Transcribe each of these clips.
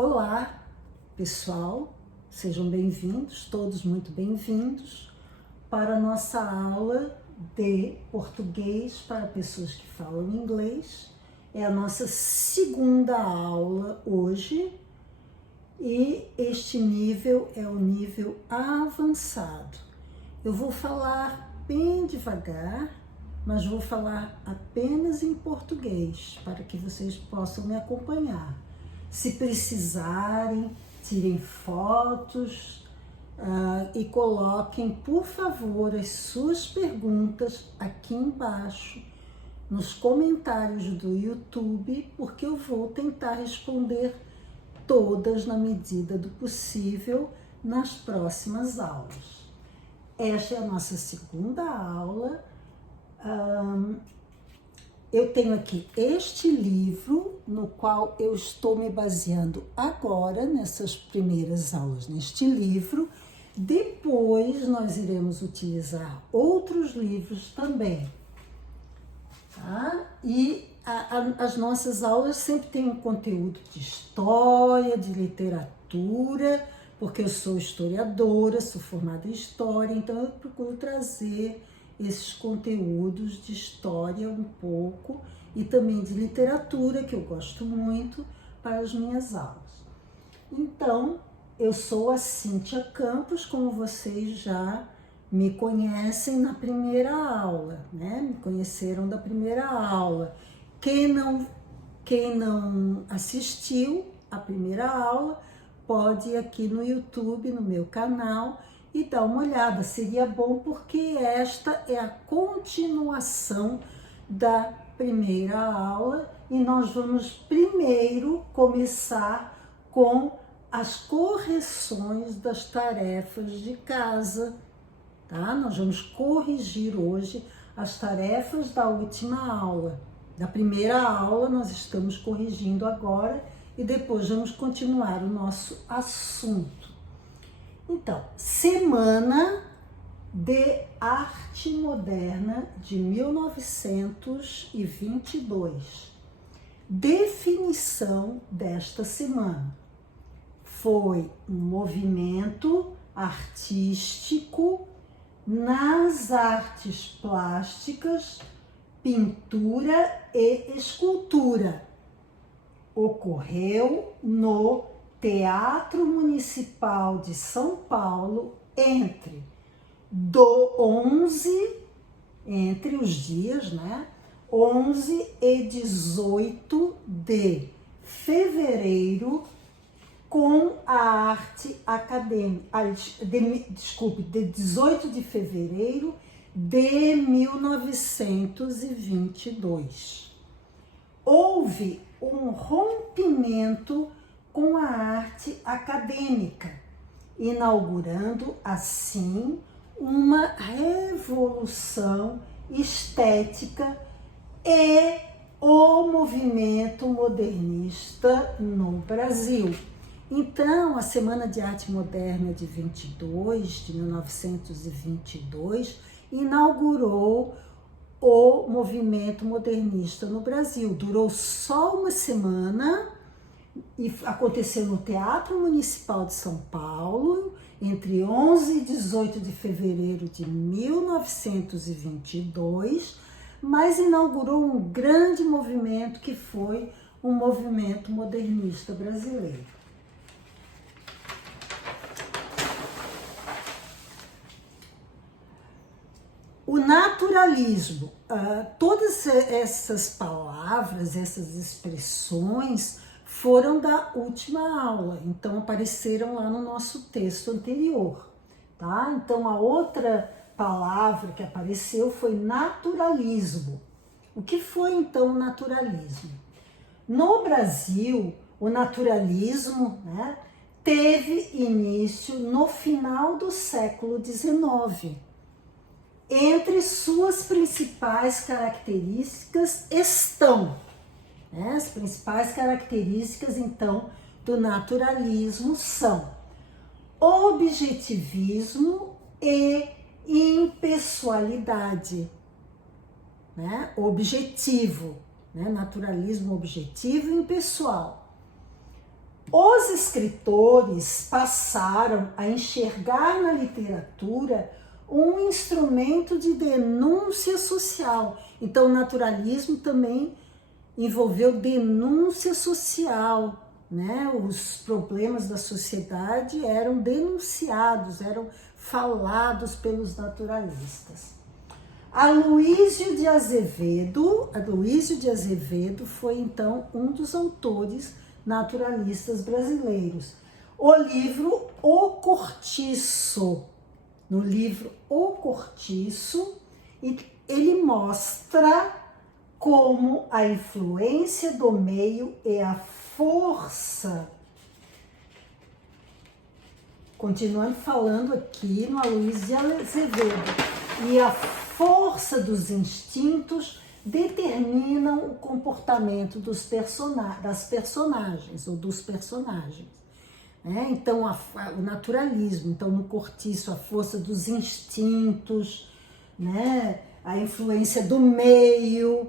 Olá, pessoal, sejam bem-vindos, todos muito bem-vindos para a nossa aula de português para pessoas que falam inglês. É a nossa segunda aula hoje e este nível é o nível avançado. Eu vou falar bem devagar, mas vou falar apenas em português para que vocês possam me acompanhar. Se precisarem, tirem fotos e coloquem, por favor, as suas perguntas aqui embaixo nos comentários do YouTube, porque eu vou tentar responder todas na medida do possível nas próximas aulas. Esta é a nossa segunda aula. Eu tenho aqui este livro no qual eu estou me baseando agora nessas primeiras aulas neste livro. Depois nós iremos utilizar outros livros também, tá? E as nossas aulas sempre têm um conteúdo de história, de literatura, porque eu sou historiadora, sou formada em história, então eu procuro trazer esses conteúdos de história um pouco e também de literatura, que eu gosto muito, para as minhas aulas. Então, eu sou a Cíntia Campos, como vocês já me conhecem na primeira aula, né? Me conheceram da primeira aula. Quem não assistiu à primeira aula, pode ir aqui no YouTube, no meu canal, e dar uma olhada. Seria bom porque esta é a continuação da primeira aula e nós vamos primeiro começar com as correções das tarefas de casa, tá? Nós vamos corrigir hoje as tarefas da última aula. Da primeira aula nós estamos corrigindo agora e depois vamos continuar o nosso assunto. Então, Semana de Arte Moderna de 1922. Definição desta semana. Foi um movimento artístico nas artes plásticas, pintura e escultura. Ocorreu no Teatro Municipal de São Paulo entre os dias, né, 11 e 18 de fevereiro, com a arte acadêmica, de 18 de fevereiro de 1922. Houve um rompimento com a arte acadêmica, inaugurando assim uma revolução estética e o movimento modernista no Brasil. Então, a Semana de Arte Moderna de 1922, inaugurou o movimento modernista no Brasil. Durou só uma semana e aconteceu no Teatro Municipal de São Paulo, entre 11 e 18 de fevereiro de 1922, mas inaugurou um grande movimento que foi o movimento modernista brasileiro. O naturalismo, todas essas palavras, essas expressões foram da última aula, então apareceram lá no nosso texto anterior, tá? Então a outra palavra que apareceu foi naturalismo. O que foi então o naturalismo? No Brasil, o naturalismo, né, teve início no final do século XIX. Entre suas principais características estão, né, as principais características, então, do naturalismo são objetivismo e impessoalidade, né? Objetivo, né? Naturalismo objetivo e impessoal. Os escritores passaram a enxergar na literatura um instrumento de denúncia social. Então, o naturalismo também envolveu denúncia social, né? Os problemas da sociedade eram denunciados, eram falados pelos naturalistas. Aloísio de Azevedo foi então um dos autores naturalistas brasileiros. O livro O Cortiço, no livro O Cortiço, ele mostra como a influência do meio e a força. Continuando falando aqui no Aloísio de Azevedo, e a força dos instintos determinam o comportamento das personagens ou dos personagens. Né? Então, o naturalismo, então no Cortiço, a força dos instintos, né? A influência do meio,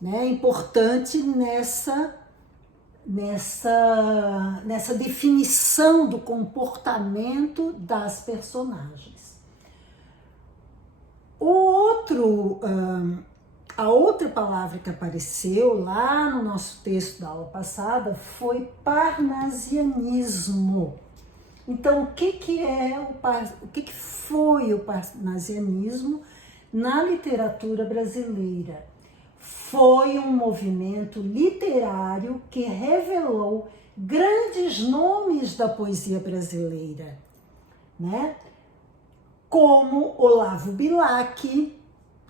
né? É importante nessa definição do comportamento das personagens. A outra palavra que apareceu lá no nosso texto da aula passada foi parnasianismo. Então, o que foi o parnasianismo na literatura brasileira? Foi um movimento literário que revelou grandes nomes da poesia brasileira, né? Como Olavo Bilac,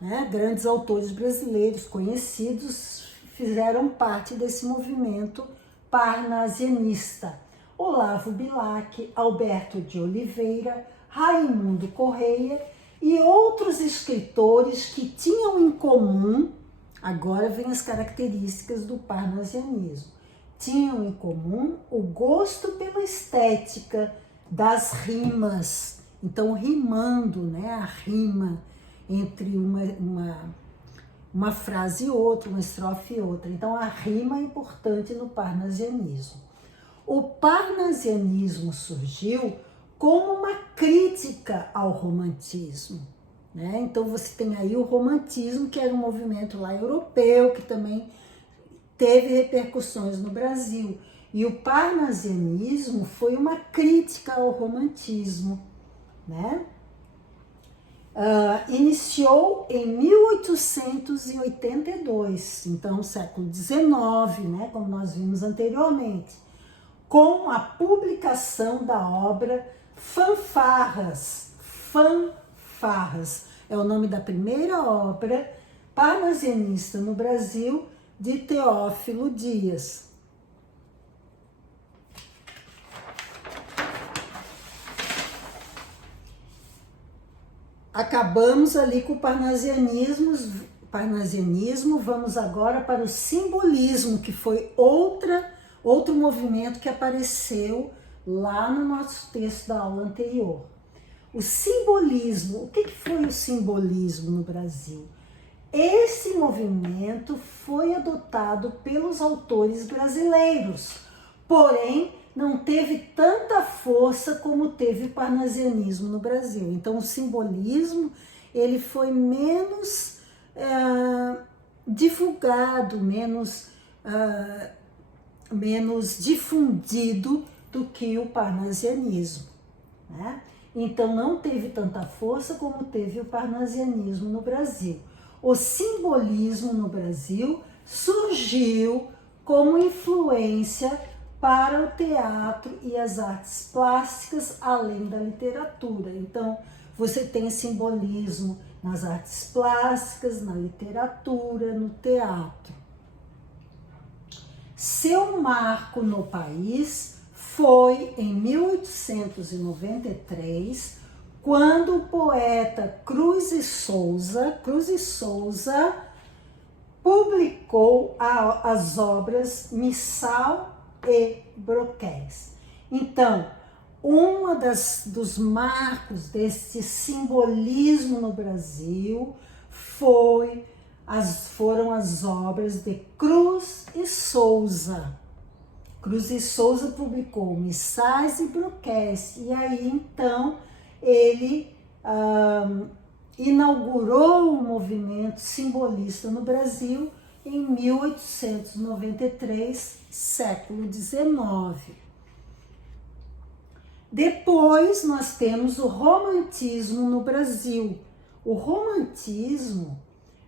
né? Grandes autores brasileiros conhecidos fizeram parte desse movimento parnasianista. Olavo Bilac, Alberto de Oliveira, Raimundo Correia e outros escritores que tinham em comum, agora vem as características do parnasianismo, tinham em comum o gosto pela estética das rimas, então rimando, né, a rima entre uma frase e outra, uma estrofe e outra. Então a rima é importante no parnasianismo. O parnasianismo surgiu como uma crítica ao romantismo, né? Então você tem aí o romantismo, que era um movimento lá europeu, que também teve repercussões no Brasil. E o parnasianismo foi uma crítica ao romantismo, né? Iniciou em 1882, então século XIX, né? Como nós vimos anteriormente, com a publicação da obra Fanfarras. Fanfarras é o nome da primeira obra parnasianista no Brasil, de Teófilo Dias. Acabamos ali com o parnasianismo, vamos agora para o simbolismo, que foi outro movimento que apareceu lá no nosso texto da aula anterior. O simbolismo, o que foi o simbolismo no Brasil? Esse movimento foi adotado pelos autores brasileiros, porém não teve tanta força como teve o parnasianismo no Brasil. Então o simbolismo ele foi menos divulgado, menos difundido do que o parnasianismo, né? Então não teve tanta força como teve o parnasianismo no Brasil. O simbolismo no Brasil surgiu como influência para o teatro e as artes plásticas, além da literatura. Então, você tem simbolismo nas artes plásticas, na literatura, no teatro. Seu marco no país foi em 1893, quando o poeta Cruz e Souza publicou as obras Missal e Broquéis. Então, dos marcos desse simbolismo no Brasil foram as obras de Cruz e Souza. Cruz e Souza publicou Missais e Broquéis, e aí então ele inaugurou o movimento simbolista no Brasil em 1893, século XIX. Depois nós temos o romantismo no Brasil. O romantismo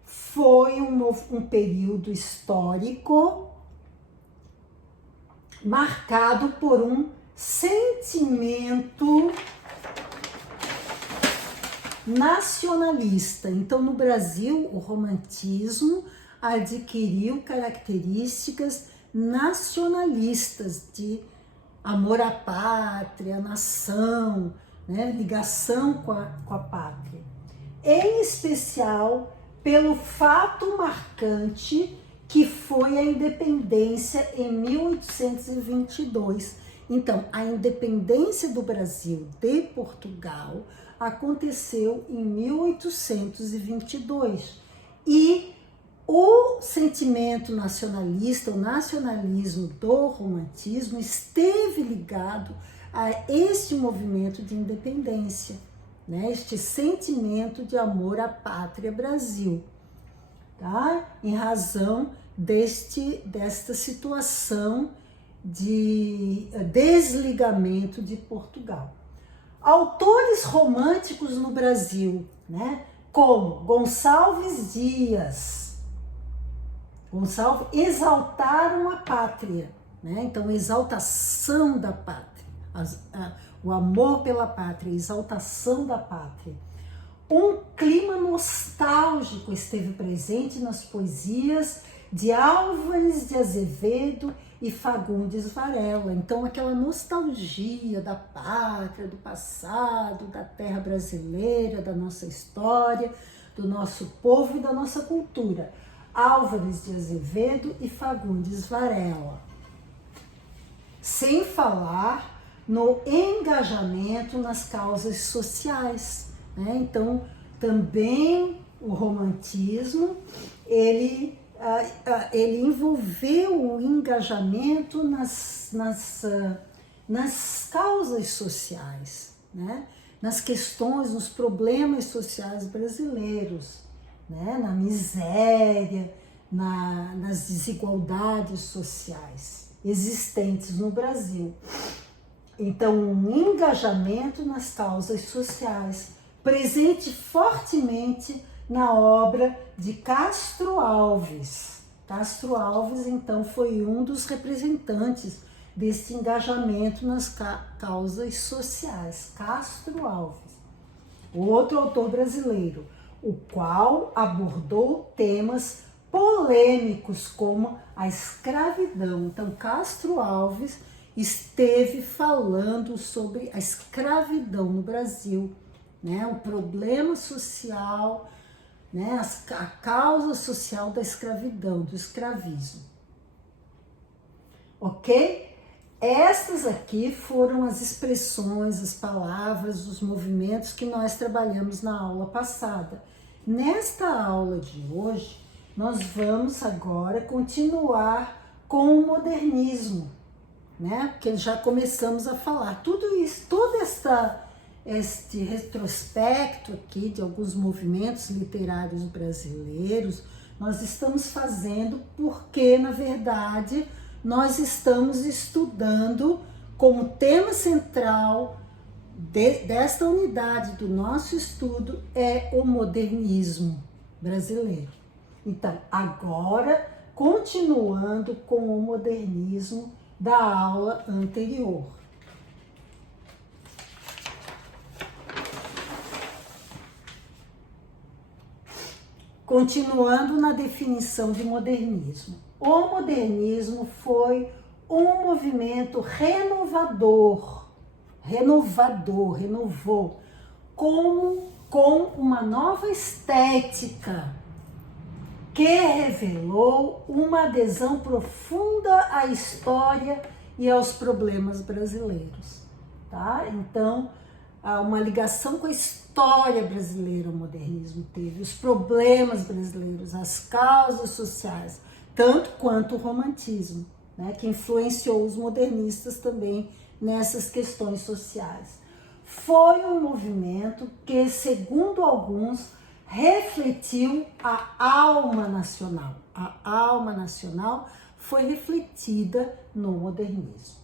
foi um período histórico marcado por um sentimento nacionalista. Então, no Brasil, o romantismo adquiriu características nacionalistas de amor à pátria, nação, né? Ligação com a pátria. Em especial pelo fato marcante que foi a independência em 1822. Então, a independência do Brasil de Portugal aconteceu em 1822 e o sentimento nacionalista, o nacionalismo do romantismo esteve ligado a este movimento de independência, né? Este sentimento de amor à pátria Brasil, tá? Em razão desta situação de desligamento de Portugal. Autores românticos no Brasil, né? Como Gonçalves Dias, exaltaram a pátria, né? Então, exaltação da pátria, o amor pela pátria, exaltação da pátria. Um clima nostálgico esteve presente nas poesias de Álvares de Azevedo e Fagundes Varela. Então, aquela nostalgia da pátria, do passado, da terra brasileira, da nossa história, do nosso povo e da nossa cultura. Álvares de Azevedo e Fagundes Varela. Sem falar no engajamento nas causas sociais, né? Então, também o romantismo, ele envolveu o engajamento nas causas sociais, né? Nas questões, nos problemas sociais brasileiros, né? Na miséria, nas desigualdades sociais existentes no Brasil. Então, um engajamento nas causas sociais, presente fortemente na obra de Castro Alves. Castro Alves, então, foi um dos representantes desse engajamento nas causas sociais. Castro Alves, outro autor brasileiro, o qual abordou temas polêmicos como a escravidão. Então, Castro Alves esteve falando sobre a escravidão no Brasil, né? O problema social, né? A causa social da escravidão, do escravismo. Ok? Estas aqui foram as expressões, as palavras, os movimentos que nós trabalhamos na aula passada. Nesta aula de hoje, nós vamos agora continuar com o modernismo, né? Porque já começamos a falar tudo isso, todo este retrospecto aqui de alguns movimentos literários brasileiros, nós estamos fazendo porque, na verdade, nós estamos estudando como tema central desta unidade do nosso estudo é o modernismo brasileiro. Então, agora, continuando com o modernismo da aula anterior. Continuando na definição de modernismo. O modernismo foi um movimento renovou, com uma nova estética que revelou uma adesão profunda à história e aos problemas brasileiros, tá? Então, há uma ligação com a história brasileira, o modernismo teve, os problemas brasileiros, as causas sociais, tanto quanto o romantismo, né, que influenciou os modernistas também nessas questões sociais. Foi um movimento que, segundo alguns, refletiu a alma nacional. A alma nacional foi refletida no modernismo.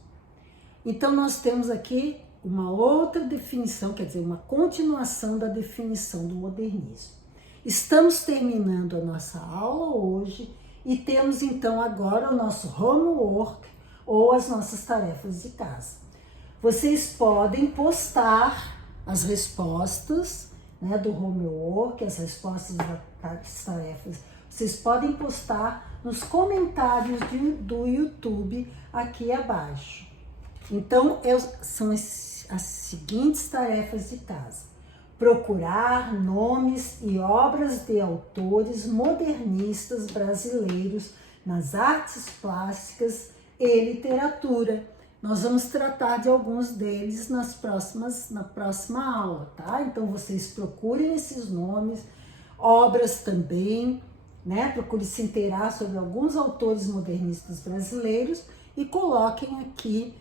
Então, nós temos aqui uma outra definição, quer dizer, uma continuação da definição do modernismo. Estamos terminando a nossa aula hoje e temos então agora o nosso homework ou as nossas tarefas de casa. Vocês podem postar as respostas, né, do homework, as respostas das tarefas. Vocês podem postar nos comentários do YouTube aqui abaixo. Então, são as seguintes tarefas de casa. Procurar nomes e obras de autores modernistas brasileiros nas artes plásticas e literatura. Nós vamos tratar de alguns deles na próxima aula, tá? Então, vocês procurem esses nomes, obras também, né? Procure se inteirar sobre alguns autores modernistas brasileiros e coloquem aqui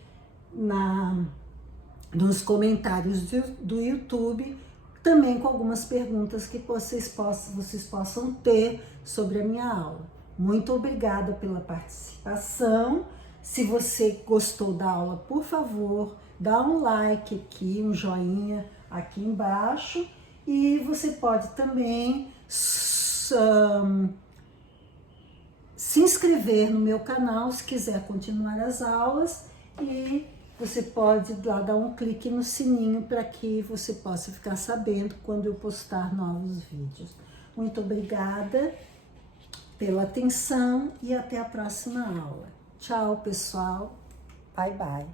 nos comentários do YouTube, também com algumas perguntas que vocês possam ter sobre a minha aula. Muito obrigada pela participação. Se você gostou da aula, por favor, dá um like aqui, um joinha aqui embaixo. E você pode também se inscrever no meu canal se quiser continuar as aulas. E você pode lá dar um clique no sininho para que você possa ficar sabendo quando eu postar novos vídeos. Muito obrigada pela atenção e até a próxima aula. Tchau, pessoal. Bye, bye.